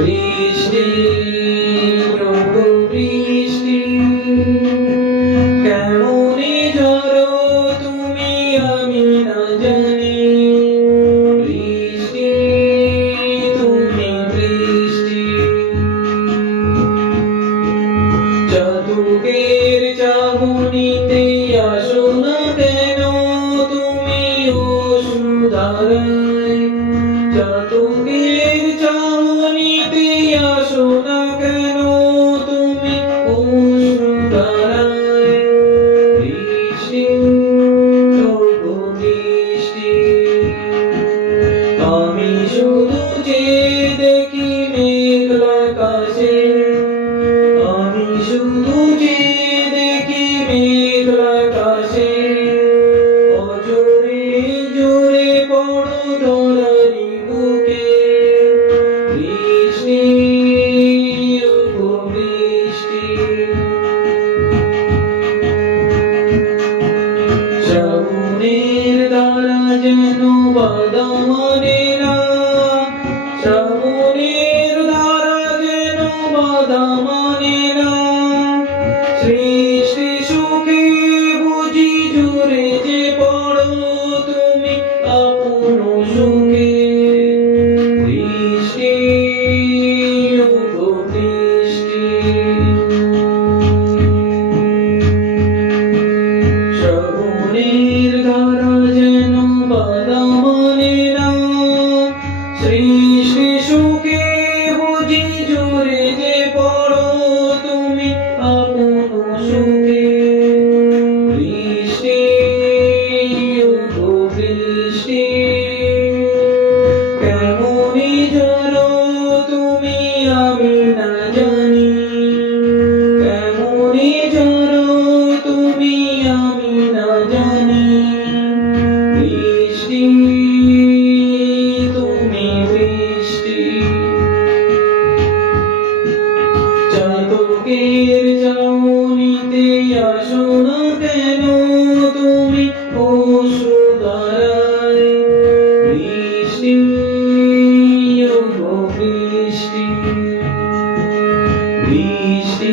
বৃষ্টি প্রভু বৃষ্টি কেমনি ঝরো তুমি আমি না জানি। বৃষ্টি তুমি বৃষ্টি চাতুকের চাবনিতে আসো না কেন, তুমি চাতুকের চাবনিতে আমি শুধু যে তারা যেন বদমনে যেন বদমনে শ্রী শ্রী সুখে বুঝি জুড়ে যে পড়ো তুমি আপন সুখে দৃষ্টি দৃষ্টি শ্রবণের Sri আসুনা কেন তুমি পশু তারায় বৃষ্টি বৃষ্টি বৃষ্টি